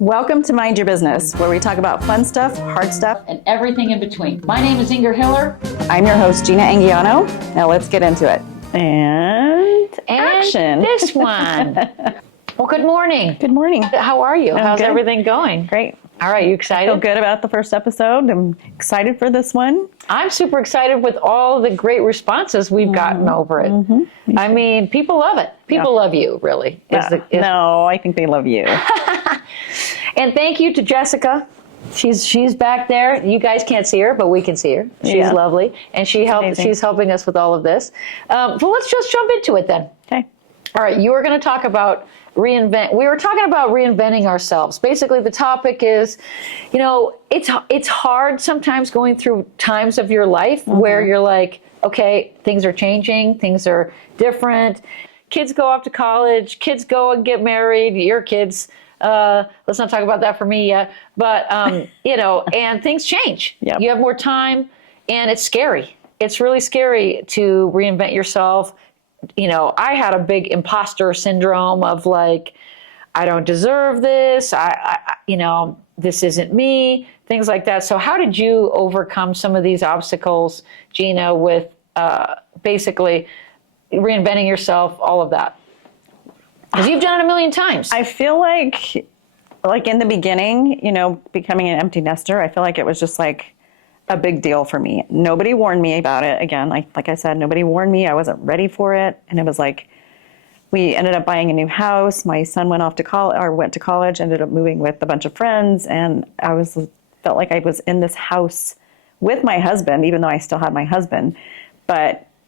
Welcome to Mind Your Business, where we talk about fun stuff, hard stuff, and everything in between. My name is Inger Hiller. I'm your host, Gina Anguiano. Now let's get into it. And action. This one. Well, good morning. Good morning. How are you? How's good. Everything going? Great. All right, you I excited? feel good about the first episode. I'm excited for this one. I'm super excited with all the great responses we've gotten over it. I mean, people love it. People love you, really. No, I think they love you. And thank you to Jessica. She's back there. You guys can't see her, but we can see her. She's lovely, and she's helping us with all of this. But let's just jump into it then. Okay. All right, you were going to talk about we were talking about reinventing ourselves. Basically, the topic is, it's hard sometimes going through times of your life where you're like, okay, things are changing, things are different. Kids go off to college, kids go and get married, your kids, let's not talk about that for me yet, but, and things change. Yep. You have more time, and it's scary. It's really scary to reinvent yourself. I had a big imposter syndrome of like, I don't deserve this. This isn't me, things like that. So how did you overcome some of these obstacles, Gina, with basically reinventing yourself, all of that? Because you've done it a million times. I feel like in the beginning, becoming an empty nester, I feel like it was just like a big deal for me. Nobody warned me about it. Again, like I said, nobody warned me. I wasn't ready for it. And it was like, we ended up buying a new house. My son went to college, ended up moving with a bunch of friends. And felt like I was in this house with my husband, even though I still had my husband,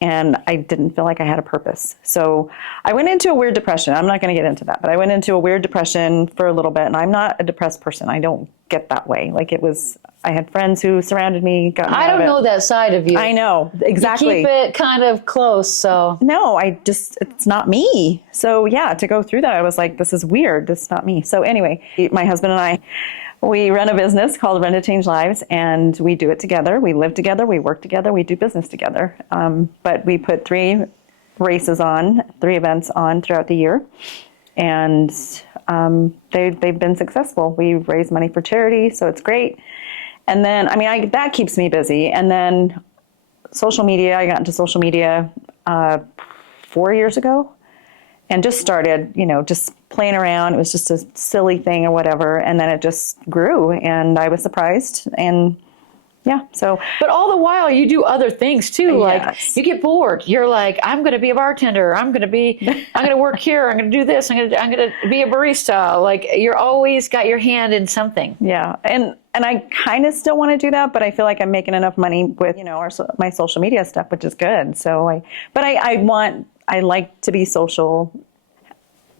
and I didn't feel like I had a purpose. So I went into a weird depression. I'm not going to get into that, but I went into a weird depression for a little bit, and I'm not a depressed person. I don't get that way. I had friends who surrounded me. I don't know that side of you. I know, exactly. You keep it kind of close, so. No, it's not me. So yeah, to go through that, I was like, this is weird. This is not me. So anyway, my husband and I, we run a business called Run to Change Lives, and we do it together. We live together, we work together, we do business together. But we put 3 events on throughout the year, and they've been successful. We raise money for charity, so it's great. And then, that keeps me busy. And then social media, I got into social media 4 years ago, and just started, just playing around. It was just a silly thing or whatever. And then it just grew, and I was surprised. And yeah, so. But all the while you do other things too. Yes. Like you get bored. You're like, I'm going to be a bartender. I'm going to work here. I'm going to do this. I'm going to be a barista. Like you're always got your hand in something. Yeah. And I kind of still want to do that, but I feel like I'm making enough money with, my social media stuff, which is good. So I like to be social.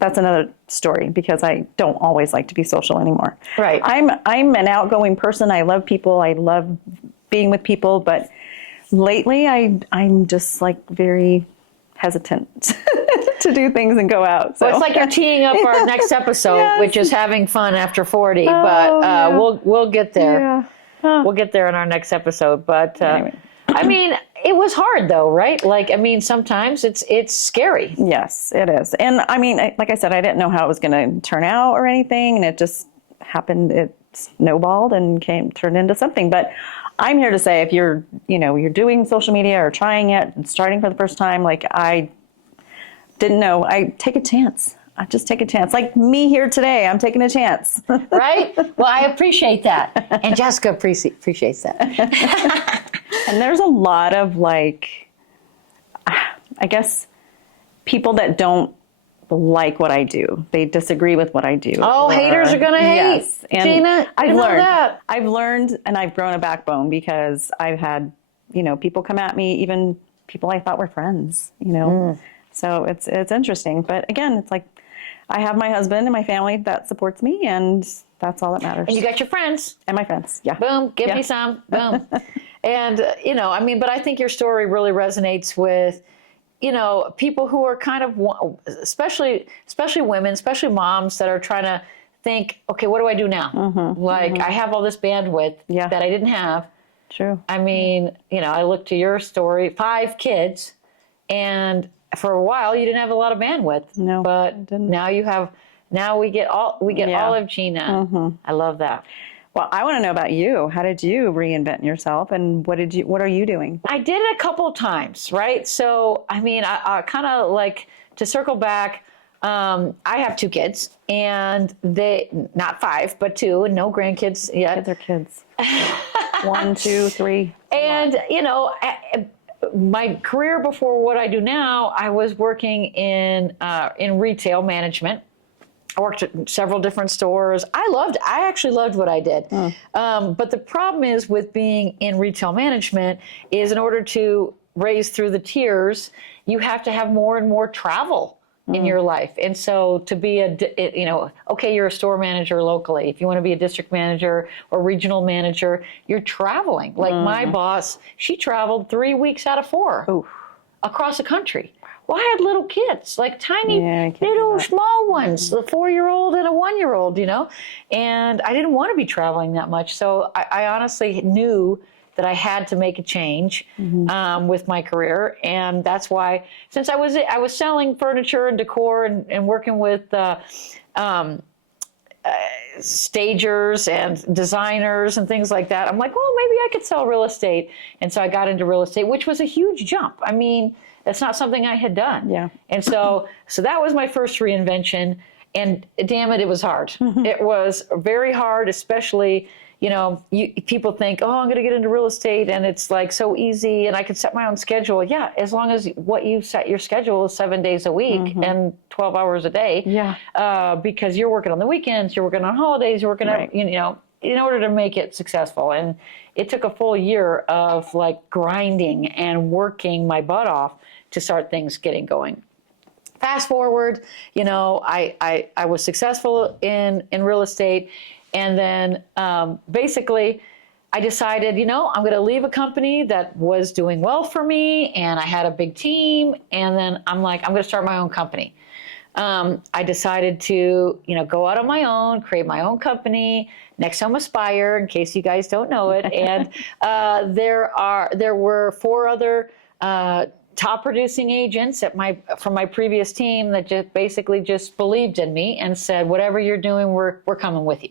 That's another story, because I don't always like to be social anymore. Right. I'm an outgoing person. I love people. I love being with people, but lately I'm just like very hesitant to do things and go out. So. Well, it's like you're teeing up our next episode, Yes. which is having fun after 40. Oh, but yeah. we'll get there. Yeah. We'll get there in our next episode. But Anyway. It was hard though, right? Sometimes it's scary. Yes, it is. And like I said, I didn't know how it was going to turn out or anything, and it just happened. It snowballed and turned into something. But I'm here to say, if you're doing social media or trying it and starting for the first time, like I didn't know, I take a chance. I just take a chance. Like me here today, I'm taking a chance. Right? Well, I appreciate that. And Jessica appreciates that. And there's a lot of I guess, people that don't like what I do. They disagree with what I do. Oh, haters are going to hate. Yes. And Gina, I've learned, and I've grown a backbone, because I've had, people come at me, even people I thought were friends, So it's interesting. But again, it's like, I have my husband and my family that supports me, and that's all that matters. And you got your friends. And my friends, yeah. Boom, give me some, boom. And, but I think your story really resonates with, people who are kind of, especially women, especially moms that are trying to think, okay, what do I do now? I have all this bandwidth that I didn't have. True. I look to your story, 5 kids, and for a while you didn't have a lot of bandwidth. No, but now you have Now we get Yeah. Olive Gina. I love that. Well, I want to know about you. How did you reinvent yourself, and what are you doing? I did it a couple of times, right? So, I mean, I kind of like to circle back. I have 2 kids, and they not 5, but 2, and no grandkids yet. Kids are kids. 1, 2, 3. And my career before what I do now, I was working in retail management. I worked at several different stores. I actually loved what I did. But the problem is with being in retail management is in order to raise through the tiers, you have to have more and more travel in your life. And so to be okay, you're a store manager locally. If you want to be a district manager or regional manager, you're traveling. Like my boss, she traveled 3 weeks out of 4 across the country. Well, I had little kids, like tiny, little small ones, the 4-year-old and a 1-year-old, and I didn't want to be traveling that much. So I honestly knew that I had to make a change with my career, and that's why, since I was selling furniture and decor and working with stagers and designers and things like that, I'm like, well, maybe I could sell real estate, and so I got into real estate, which was a huge jump. I mean, that's not something I had done. Yeah. And so that was my first reinvention, and damn it, it was hard. It was very hard, especially. People think, oh, I'm going to get into real estate and it's like so easy and I can set my own schedule. Yeah, as long as what you set your schedule is 7 days a week and 12 hours a day. Yeah. Because you're working on the weekends, you're working on holidays, you're working on, in order to make it successful. And it took a full year of like grinding and working my butt off to start things getting going. Fast forward, I was successful in real estate. And then basically I decided, I'm going to leave a company that was doing well for me and I had a big team. And then I'm like, I'm going to start my own company. I decided to, go out on my own, create my own company. Next home Aspire, in case you guys don't know it. And there were 4 other top producing agents from my previous team that just basically just believed in me and said, whatever you're doing, we're coming with you.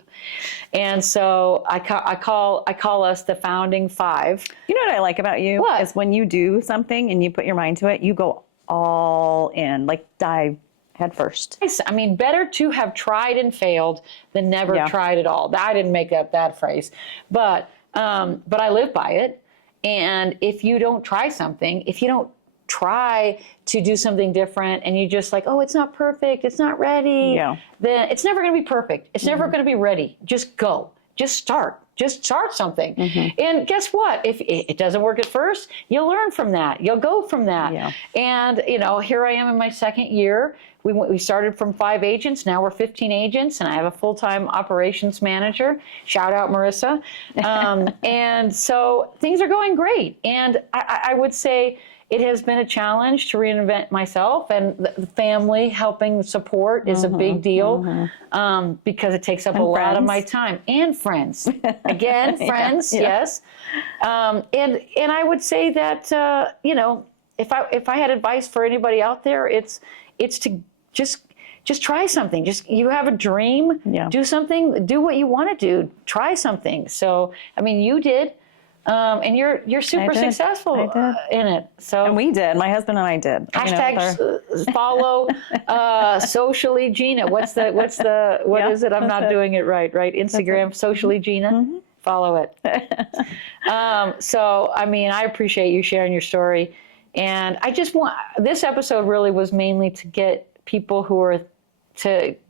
And so I call us the founding 5. You know what I like about you? What? Is when you do something and you put your mind to it, you go all in, like dive head first. I mean, better to have tried and failed than never tried at all. I didn't make up that phrase, but I live by it. And if you don't try something, if you don't try to do something different and you just like, oh, it's not perfect, it's not ready, then it's never going to be perfect. It's never going to be ready. Just go. Just start something. And guess what? If it doesn't work at first, you'll learn from that. You'll go from that. Yeah. And, here I am in my 2nd year. We started from 5 agents. Now we're 15 agents, and I have a full-time operations manager. Shout out, Marissa. And so things are going great. And I would say it has been a challenge to reinvent myself, and the family helping support is a big deal because it takes up a lot of my time. And friends. Again, friends, yes. And I would say that, if I had advice for anybody out there, it's to just try something. You have a dream, do something, do what you want to do, try something. So, I mean, you did. And you're super successful in it. So, and we did. My husband and I did. Hashtag follow Socially Gina. What is it? I'm not doing it right. Instagram Socially Gina. Follow it. So I mean, I appreciate you sharing your story, and I just want this episode really was mainly to get people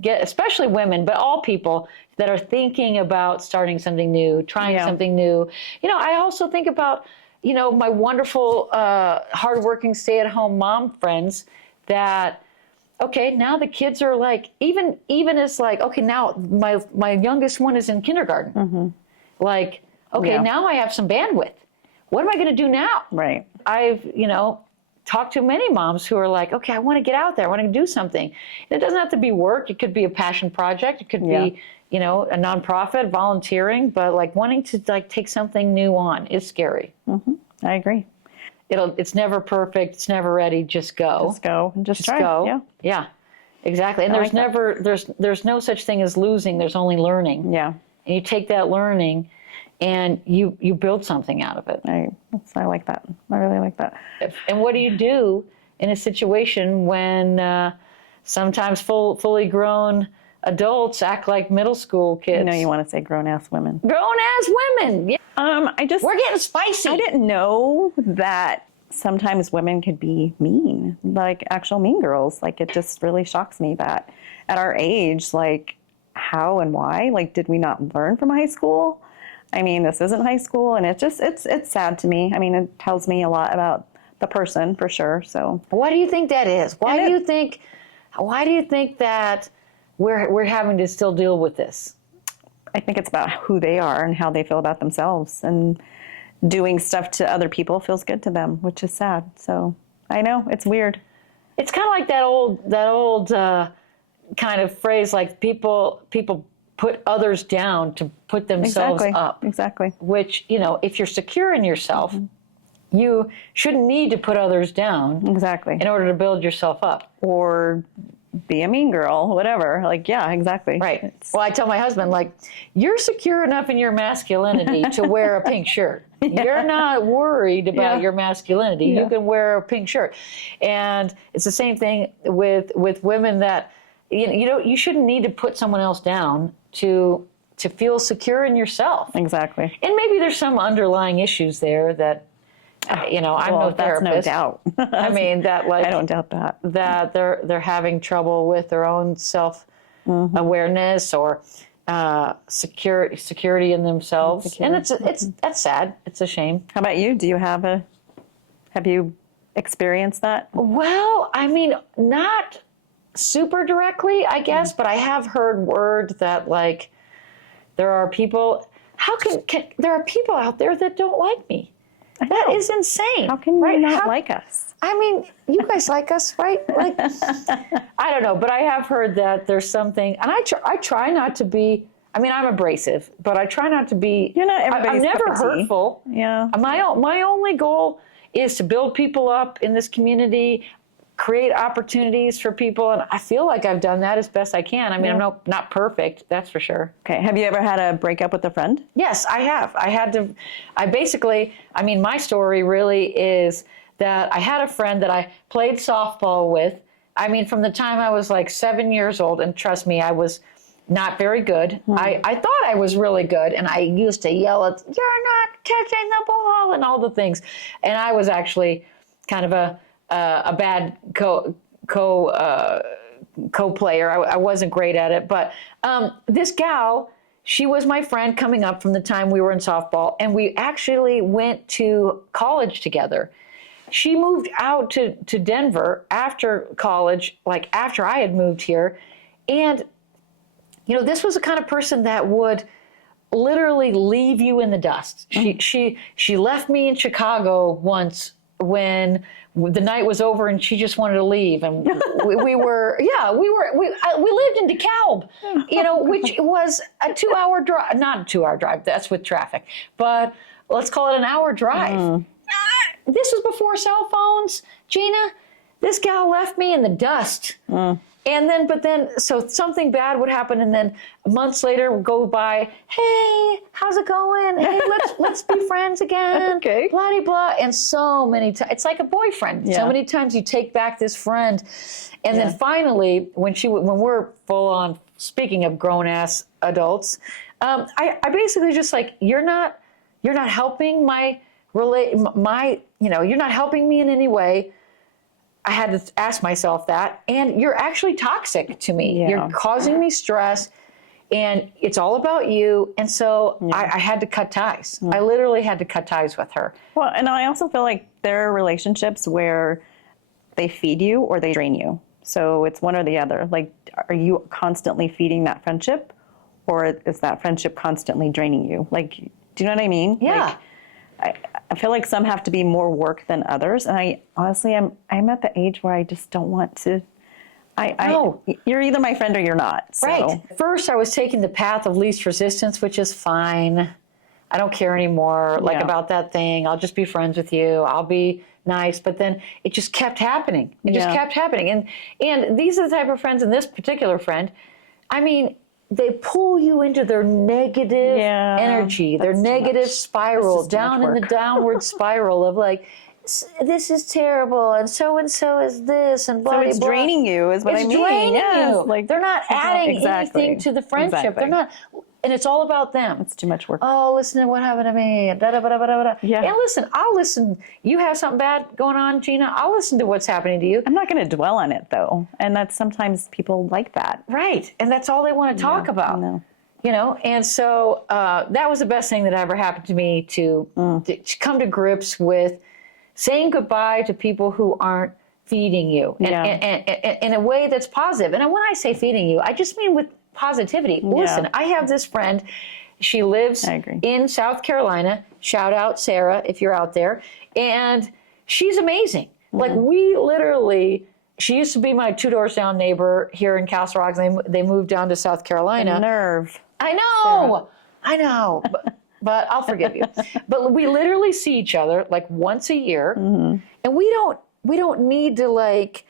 especially women, but all people that are thinking about starting something new, trying something new. I also think about, my wonderful, hardworking stay-at-home mom friends that, okay, now the kids are like, even it's like, okay, now my youngest one is in kindergarten. Like, okay, now I have some bandwidth. What am I going to do now? Right. I've, talk to many moms who are like, okay, I want to get out there. I want to do something. And it doesn't have to be work. It could be a passion project. It could be, a nonprofit, volunteering, but like wanting to like take something new on is scary. I agree. It's never perfect. It's never ready. Just go. Just go and just try. Go. Yeah. Exactly. And I there's like that. never, there's no such thing as losing. There's only learning. Yeah. And you take that learning and you build something out of it. I like that. I really like that. And what do you do in a situation when sometimes fully grown adults act like middle school kids? You know, you want to say grown-ass women. Grown-ass women. Yeah. We're getting spicy. I didn't know that sometimes women could be mean, like actual mean girls. Like, it just really shocks me that at our age, like, how and why? Like, did we not learn from high school? I mean, this isn't high school, and it's sad to me. I mean, it tells me a lot about the person for sure. So, What do you think that is? Why do you think that we're having to still deal with this? I think it's about who they are and how they feel about themselves, and doing stuff to other people feels good to them, which is sad. So I know it's weird. It's kind of like that old kind of phrase, like people put others down to put themselves up. Exactly. Which, you know, if you're secure in yourself, you shouldn't need to put others down Exactly. in order to build yourself up. Or be a mean girl, whatever. Like, yeah, exactly. Right. Well, I tell my husband, like, you're secure enough in your masculinity to wear a pink shirt. You're not worried about your masculinity. Yeah. You can wear a pink shirt. And it's the same thing with women that, you shouldn't need to put someone else down to feel secure in yourself. Exactly. And maybe there's some underlying issues there that, I'm no that's therapist. no doubt. I mean, that like I don't doubt that. that they're having trouble with their own self-awareness or security in themselves, and that's sad. It's a shame. How about you? Have you experienced that? Well, I mean, not super directly, I guess, but I have heard word that like there are people. How can there are people out there that don't like me? That is insane. How can you not How- like us? I mean, you guys like us, right? Like, I don't know, but I have heard that there's something, and I try not to be. I mean, I'm abrasive, but I try not to be. You're not I'm everybody's never cup of tea. hurtful. Yeah. My only goal is to build people up in this community, create opportunities for people, and I feel like I've done that as best I can. I mean, I'm not perfect, that's for sure. Okay. Have you ever had a breakup with a friend? Yes, I have. I mean, my story really is that I had a friend that I played softball with. I mean, from the time I was like 7 years old, and trust me, I was not very good. I thought I was really good, and I used to yell at, "You're not catching the ball," and all the things. And I was actually kind of a bad co-player. I wasn't great at it, but this gal, she was my friend coming up from the time we were in softball, and we actually went to college together. She moved out to Denver after college, like after I had moved here, and this was the kind of person that would literally leave you in the dust. She left me in Chicago once when the night was over and she just wanted to leave, and we lived in DeKalb, which was a 2-hour drive, not a 2-hour drive, that's with traffic, but let's call it an hour drive. This was before cell phones, Gina. This gal left me in the dust. But then, so something bad would happen, and then months later would go by. Hey, how's it going? Hey, let's be friends again. Okay. Blah de blah. And so many times, it's like a boyfriend. Yeah. So many times you take back this friend, and then finally, when we're full on. Speaking of grown ass adults, I basically just like you're not helping you're not helping me in any way. I had to ask myself that, and you're actually toxic to me. Yeah. You're causing me stress, and it's all about you. And so I had to cut ties. I literally had to cut ties with her. Well, and I also feel like there are relationships where they feed you or they drain you. So it's one or the other. Like, are you constantly feeding that friendship, or is that friendship constantly draining you? Like, do you know what I mean? Yeah. I feel like some have to be more work than others, and I honestly I'm at the age where I just don't want to. No. You're either my friend or you're not. So. Right. First, I was taking the path of least resistance, which is fine. I don't care anymore, like Yeah. about that thing. I'll just be friends with you. I'll be nice. But then it just kept happening. It just Yeah. kept happening. And these are the type of friends, and this particular friend, I mean, they pull you into their negative Yeah, energy, their that's too negative much. spiral, This is too down much in the work. downward spiral of like, this is terrible, and so is this, and blah, So blah, it's blah. draining you, is what It's I mean. draining Yes, you. like, They're not adding exactly. anything to the friendship. Exactly. They're not, and it's all about them. It's too much work. Oh, listen to what happened to me. Da, da, da, da, da, da. Yeah. And listen, I'll listen. You have something bad going on, Gina. I'll listen to what's happening to you. I'm not going to dwell on it though, and that's sometimes people like that. Right. And that's all they want to talk about. I know. You know, and so that was the best thing that ever happened to me to come to grips with saying goodbye to people who aren't feeding you and in a way that's positive. And when I say feeding you, I just mean with positivity. Listen, I have this friend. She lives I agree. in South Carolina. Shout out Sarah if you're out there. And she's amazing. Like we literally, she used to be my 2 doors down neighbor here in Castle Rock. They moved down to South Carolina. Nerve. I know, but I'll forgive you. But we literally see each other like once a year, and we don't need to like,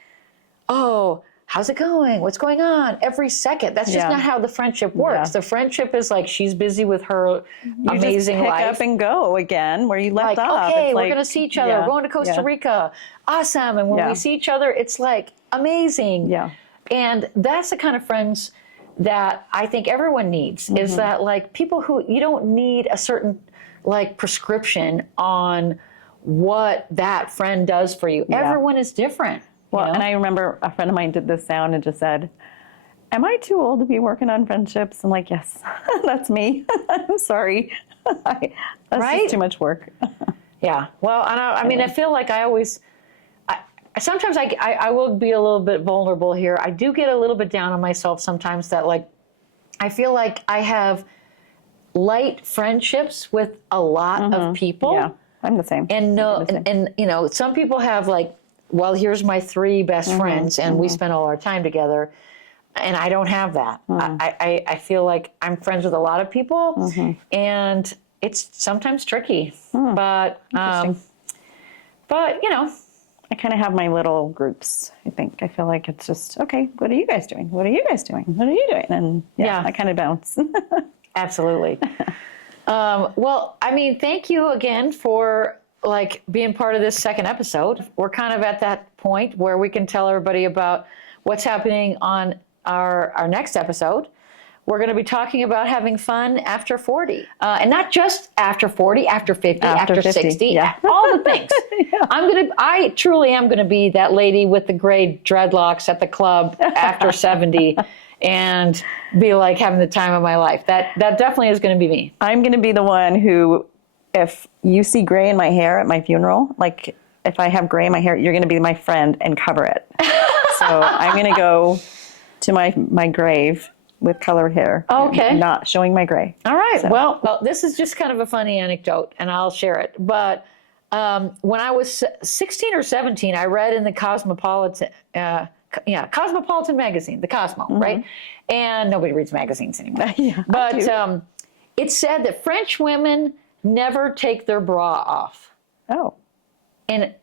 oh, how's it going? What's going on? Every second. That's just Yeah. not how the friendship works. Yeah. The friendship is like she's busy with her You amazing just pick life. up and go again where you left Like, off. okay, It's we're like, going to see each other. yeah, We're going to Costa yeah. Rica. Awesome. And when Yeah. we see each other, it's like amazing. Yeah. And that's the kind of friends that I think everyone needs is that like people who you don't need a certain like prescription on what that friend does for you. Yeah. Everyone is different. Well, you know? and I remember a friend of mine did this sound and just said, "Am I too old to be working on friendships?" I'm like, "Yes, that's me. I'm sorry. That's Right? just too much work." Yeah. Well, I mean, I feel like sometimes I will be a little bit vulnerable here. I do get a little bit down on myself sometimes that like, I feel like I have light friendships with a lot of people. Yeah, I'm the same. And no, I'm the same. and you know, some people have like, well, here's my 3 best friends and we spend all our time together. And I don't have that. I feel like I'm friends with a lot of people and it's sometimes tricky, but you know, I kind of have my little groups. I think I feel like it's just okay. What are you guys doing? What are you guys doing? What are you doing? And Yeah. I kind of bounce. absolutely. Well, I mean, thank you again for like being part of this second episode. We're kind of at that point where we can tell everybody about what's happening on our next episode. We're going to be talking about having fun after 40. And not just after 40, after 50, After after 50, 60, yeah. all the things. I truly am going to be that lady with the gray dreadlocks at the club after 70 and be like having the time of my life. That definitely is going to be me. I'm going to be the one who, if you see gray in my hair at my funeral, like if I have gray in my hair, you're going to be my friend and cover it. So I'm going to go to my grave with colored hair. Okay. Not showing my gray. All right. So- Well, this is just kind of a funny anecdote, and I'll share it. But when I was 16 or 17, I read in the Cosmopolitan magazine, the Cosmo, right? And nobody reads magazines anymore. Yeah, I But do. it said that French women never take their bra off. Oh. And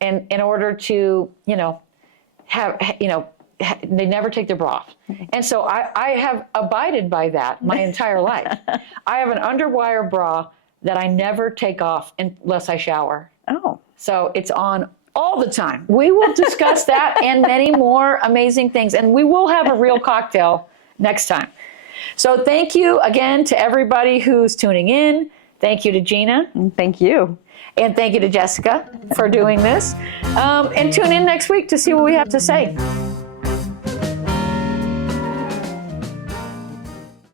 in order to, they never take their bra off. And so I have abided by that my entire life. I have an underwire bra that I never take off unless I shower. Oh. So it's on all the time. We will discuss that and many more amazing things. And we will have a real cocktail next time. So thank you again to everybody who's tuning in. Thank you to Gina. Thank you. And thank you to Jessica for doing this. And tune in next week to see what we have to say.